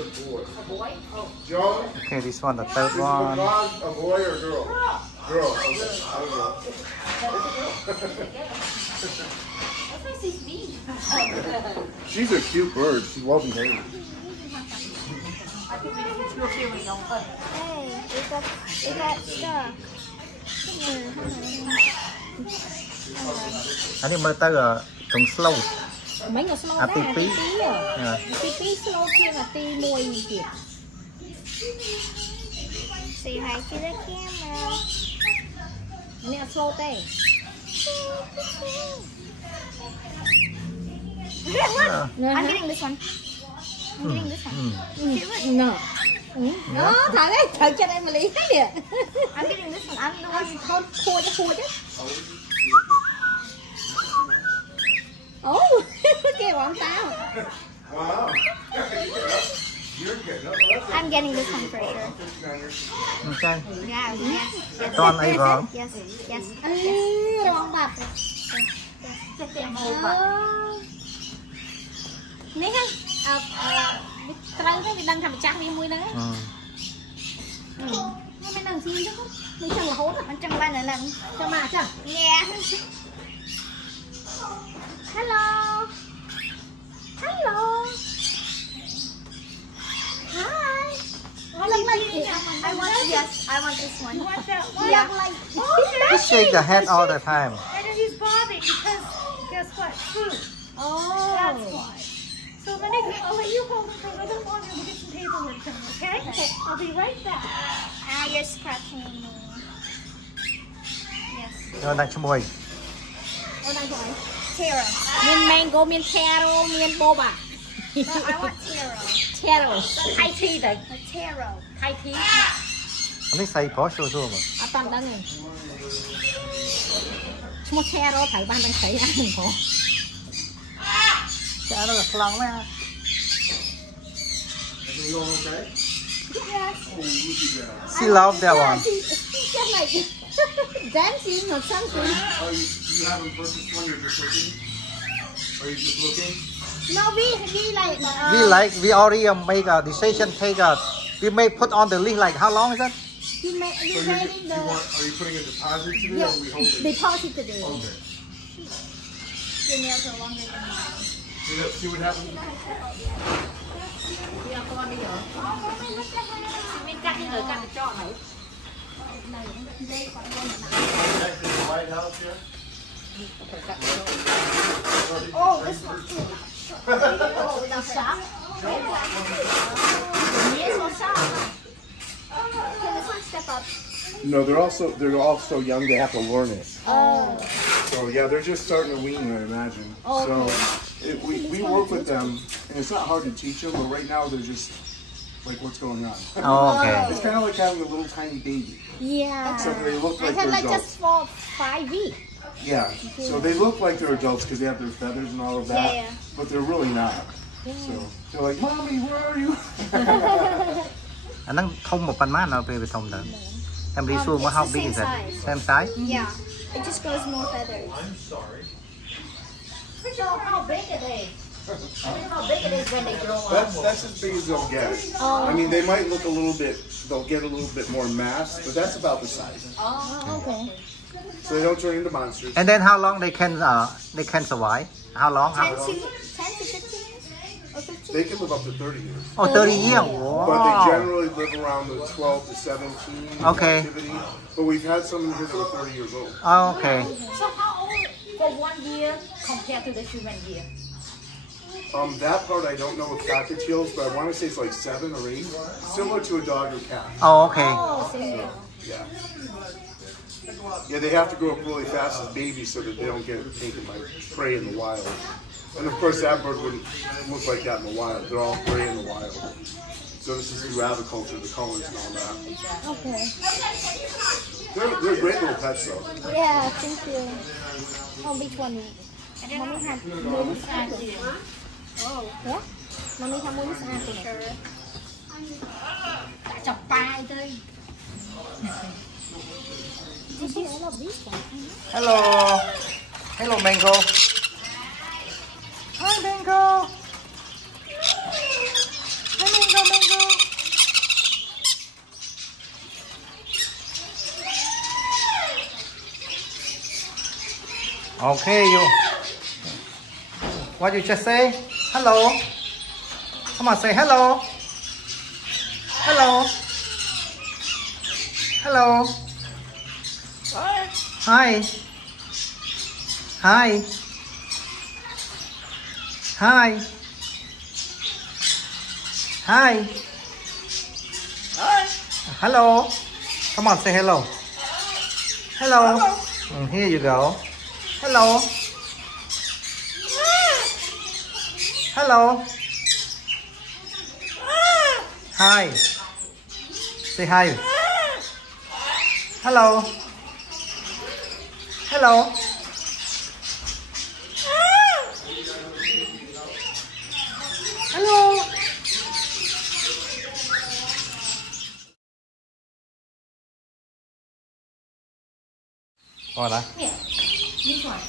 a boy. A boy? Oh. Joan? Okay, this one, the third This is one. a boy or girl? Girl. Okay. I don't know. She's a cute bird. She's well behaved. Hey, is that stuck? Anh đi mơ tới trồng slow. Mấy người slow À, đó tí là tí. tí slow kia là tí mùi kìa. Say hi to the camera. Nè slow tê. I'm getting this one. I'm getting this one. Nè. Đó, thằng cho em mà lý thế kìa. I'm getting this one. I'm the one who called chứ. Oh, kìa bọn tao. Wow. You're good. No, I'm getting this one for sure. Okay. Yeah, yes. Toàn ấy vào. Yes, yes. Con bạc. Nè ha. Trâu cái đăng thầm chắc đi mùi nữa. Nó mới đăng xin chứ không? Mình chẳng là hốt à? Anh chẳng ba nữa lần. Cho mà chẳng? Yeah. Hello. Hello. Hi. I want this one. You want that one? Yeah. He shake the head all the time. And then he's bobbing because guess what? Food. Oh. That's why. So let me. I'll let you hold him for a little longer. We'll get some paperwork done. Okay? I'll be right back. Ah, you're scratching me. Yes. Rồi đặt cho mùi. Ở đây rồi. Taro. Miên mango, miên taro, miên boba. No, I want taro. Taro. Thay thi đấy. A taro. Thay thi. Anh ấy xay có xua xua mà. Ở toàn đó này. Mua taro thấy ban đang thấy ăn mình có. Chả nó là lòng đấy. Everything going okay? Yes. Oh, look at that. She love that one. She's just like dancing or something. Do you have him purchase one? You're just looking? Are you just looking? No, we like. We already make a decision. We may put on the list like how long is that? You made So the. are you putting a deposit today or are we holding? Deposit today. Okay. Your nails are longer than mine. See what happens? White House here? Oh, this one's too. Oh, nó sharp. Yes, so sharp. Can this one step up? No, they're all so young. They have to learn it. Oh. So yeah, they're just starting to wean, I imagine. Okay. So we work with them, and it's not hard to teach them. But right now they're just like, what's going on? Oh, okay. It's kind of like having a little tiny baby. Yeah. So they look I like had they're like adults. just for 5 weeks. Yeah. So they look like they're adults because they have their feathers and all of that. Yeah. But they're really not. So they're like, Mommy, where are you? Anh đang thông một phần má nào về thông đó. Em đi xuống mà It's học the đi same rồi. size. Same size. Yeah. It just grows more feathers. I'm sorry. So how big it is? How big it is when they grow up? That's as big as they'll get. I mean, they might look a little bit. They'll get a little bit more mass, but that's about the size. Oh, okay. So they don't turn into monsters. And then how long they can survive? How long? 10 to 15 years? Or 15? They can live up to 30 years. Oh, 30 years. But they Wow. generally live around the 12 to 17 Okay. activity. But we've had some in here that were 30 years old. Oh, okay. So how old for 1 year compared to the human year? That part I don't know with cockatiels, but I want to say it's like 7 or 8. Similar to a dog or cat. Oh, okay. Oh, same. Yeah. Yeah, they have to grow up really fast as babies so that they don't get taken by prey in the wild. And of course that bird wouldn't look like that in the wild. They're all gray in the wild. So this is through aviculture, the colors and all that. Okay. They're great little pets though. Yeah, thank you. Oh, which one? Mommy had moons and oh, yeah? Mommy had moons and sure. Chọc bài thôi. This is all of this one. Hello. Hello, Mango. Hi, Mango. Hi, Mango. Okay, you. What you just say? Hello. Come on, say hello. Hello. Hello. Hi. Hi. Hi. Hi. Hello. Come on, say hello. Hello. Here you go. Hello. Hello. Hi. Say hi. Hello. Hello. Hello. Rồi đã. This one.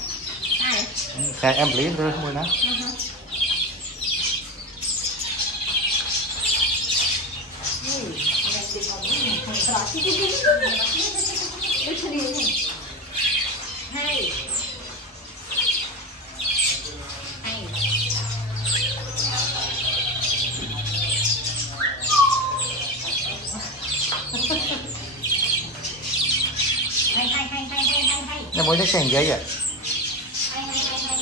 Này. Kệ em lý thôi không đó. Hey. Em muốn cái giấy vậy.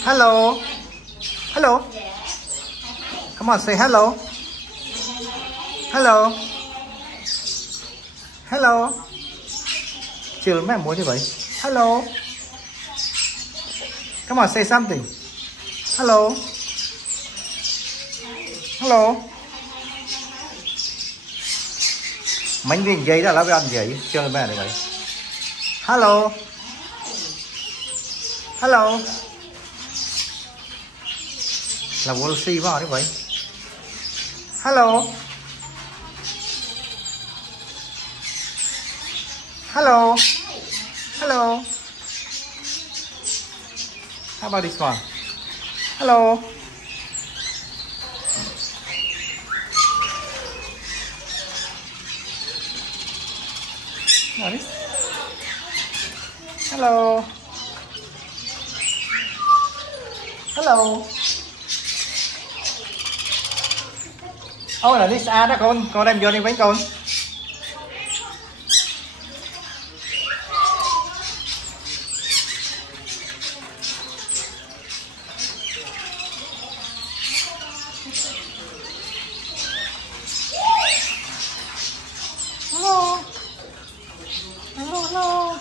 Hello. Hello. Come on, say hello. Hello. Hello. Chưa mấy em muốn như vậy. Hello. Come on, say something. Hello. Hello. Mấy viên giấy đó là phải ăn giấy. Chưa mấy này vậy. Hello. Hello. Là Wolsey vào đấy vậy. Hello. Hello. Hello. How about this one? Hello. Nice. Hello. Hello. Là Lisa đó con đem vô đi bánh con. Hello. Hello, hello.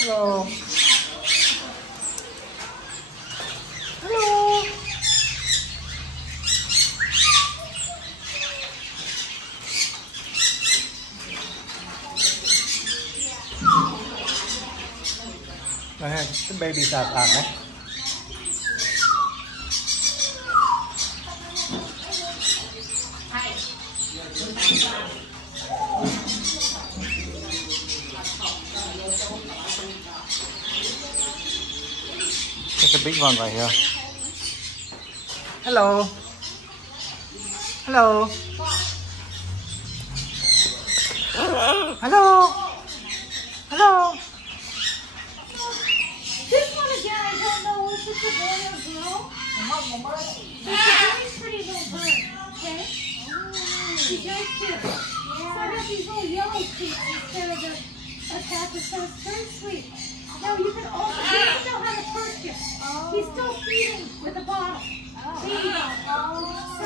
Hello. Hello. Đây, cái baby sạc đấy. There's a big one right here. Hello. Hello. Hello. Hello. This one again, I don't know if it's a boy or girl. It's a very pretty little bird, okay? She's very cute. So I got these little yellow feet instead of the attacker, so it's very sweet. Now you can also, he still has a purse here. He's still feeding with a bottle. Baby bottle. So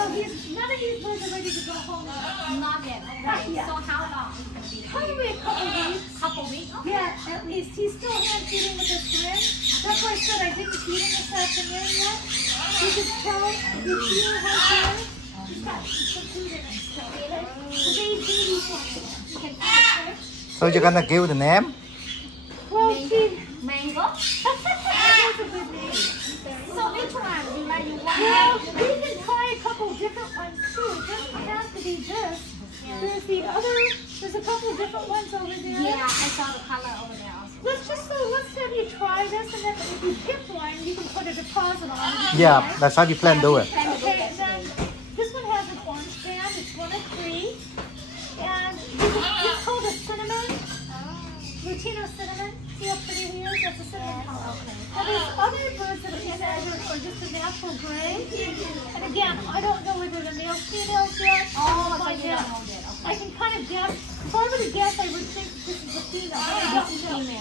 none of these birds are ready to go home yet. Not yet. Not yet. So how long is it be? Probably a couple weeks. Couple weeks? Okay. Yeah, at least. He's still hand feeding with a syringe. That's why I said I didn't feed him this afternoon yet. You can tell you feel how good. He's got some food in it still. Okay? So they baby food. You can feed it. So you're gonna give the name? Well, feed. Mango? That's a good name. So which one? You like you want? Well, we can try a couple different ones too. It doesn't have to be this. There's a couple different ones over there. Yeah, I saw the color over there also. let's have you try this, and then if you pick one, you can put a deposit on it. Yeah, that's how you plan to do it. Okay, then this one has an orange band. It's 1 of 3, and it's called a cinnamon. Lutino cinnamon. See how pretty he is? That's a cinnamon color. Now there's other birds that are just a natural gray. And again, I don't know whether the male's females yet. Oh, so you don't know yet. I can kind of guess. If I were to guess, I would think this is a female.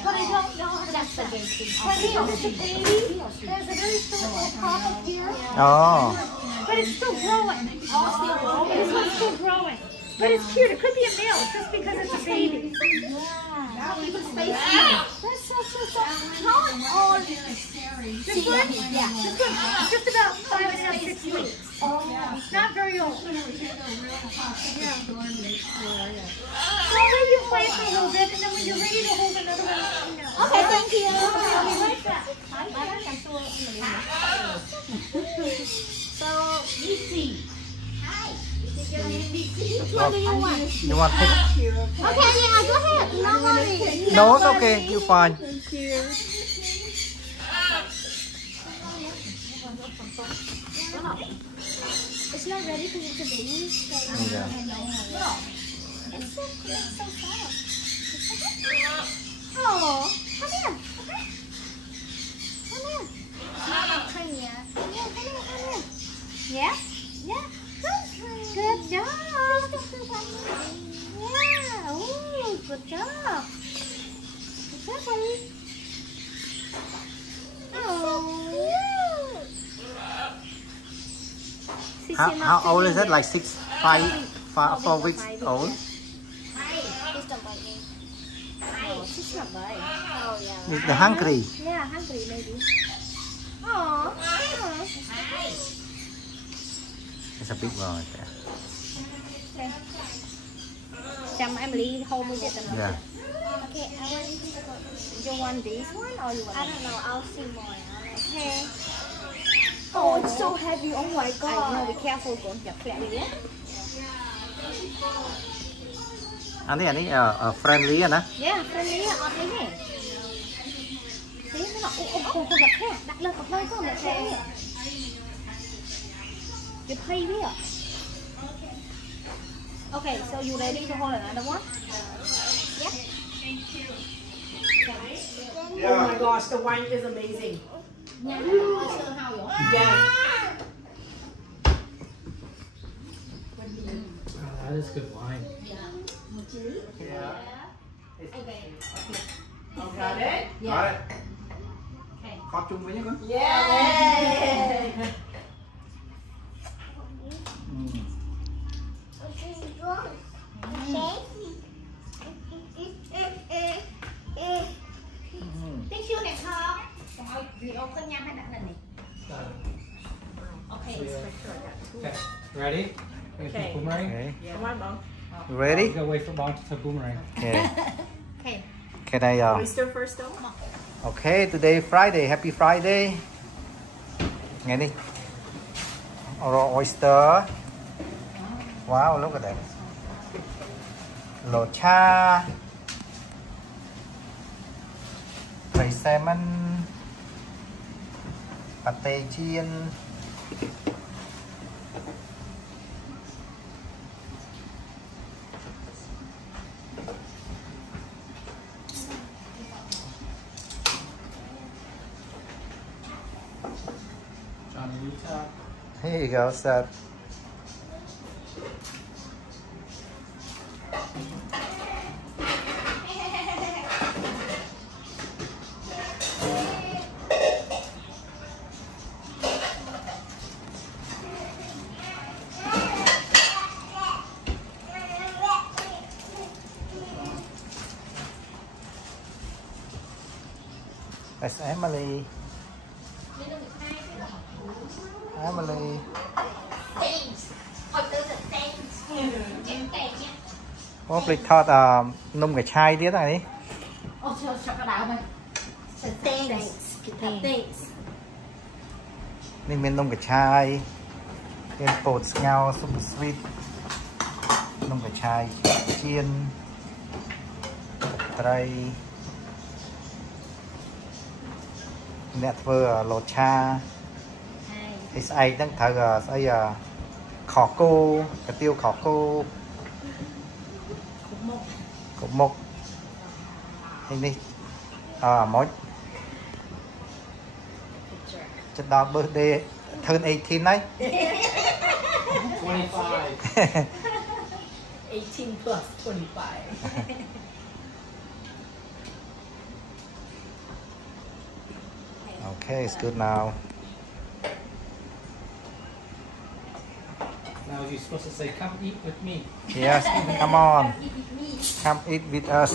But I don't know. That's the baby. But it's a baby. There's a very short little top up here. Oh. But it's still growing. This one's still growing. But it's cute. It could be a male just because it's a baby. That's so. How old? This one? Yeah. This one's just about 5.5, 6 weeks. Oh. Not very old. Yeah. So let you play for a little bit, and then when you're ready to hold another one, let me know. Okay, thank you. I'll be right back. So, Lucy. Hi. Which one do you want? You want pick? Okay, yeah, go ahead. No worry. No, it's okay. You're fine. It's not ready because it's a baby. So Yeah. It's so soft. Oh, come here. Okay. Come here. It's not a train yet. Come here. Yeah? Yeah. Good job. Yeah. Ooh, good job. Good job, buddy. Oh. How old is it? Like 4 weeks old? Please don't bite me. Oh, she's not bite. Oh, yeah. They're hungry. Yeah, hungry maybe. Aww. It's a big one right there. Okay. Chăm Emily hold me with them. Yeah. Okay, you want this one or you want? I don't know. I'll see more. Okay. Oh, it's so heavy. Oh my god. I know. Be careful. Don't get flat here. อันนี้friendly อะนะ Yeah, friendly. On đây nè. Thấy nó không gặp thế. Đặt lên cặp hơi không được thế. You play with it. Okay, so you ready to hold another one? Yeah. Oh my gosh, the wine is amazing. Yeah. That is good wine. Got it? Rồi. Kho chung với nhé con. Yeah. Tiếng siêu đẹp không? Rồi, video con nhăn hay đặt này nè. Okay. Okay, ready? Okay. Boomerang. Okay. Come on, Mom. You ready? Go wait for Bong to boomerang. Okay. Okay. Can I Oyster first, though. Okay, today Friday. Happy Friday. Nghe đi. Raw oyster. Wow, look at that. Lột cha. Rầy salmon. Pate chiên. Johnny Utah. Here you go, Seth. That's Emily. Emily. Có lịch thọt nông cái chai tiết này đi. Nên mình nông cái chai. Nên bột nhau super sweet. Nông cái chai chiên. Tray. អ្នកធ្វើលតឆាហើយស្អែកហ្នឹងត្រូវស្អីខគោកាទៀវខគោគុកមុកហើយនេះមុចចិត្តដល់ birthday turn 18 ហើយ 25. 18 plus 25. Okay, it's good now. Now you're supposed to say, come eat with me. Yes, come on. Come eat with us.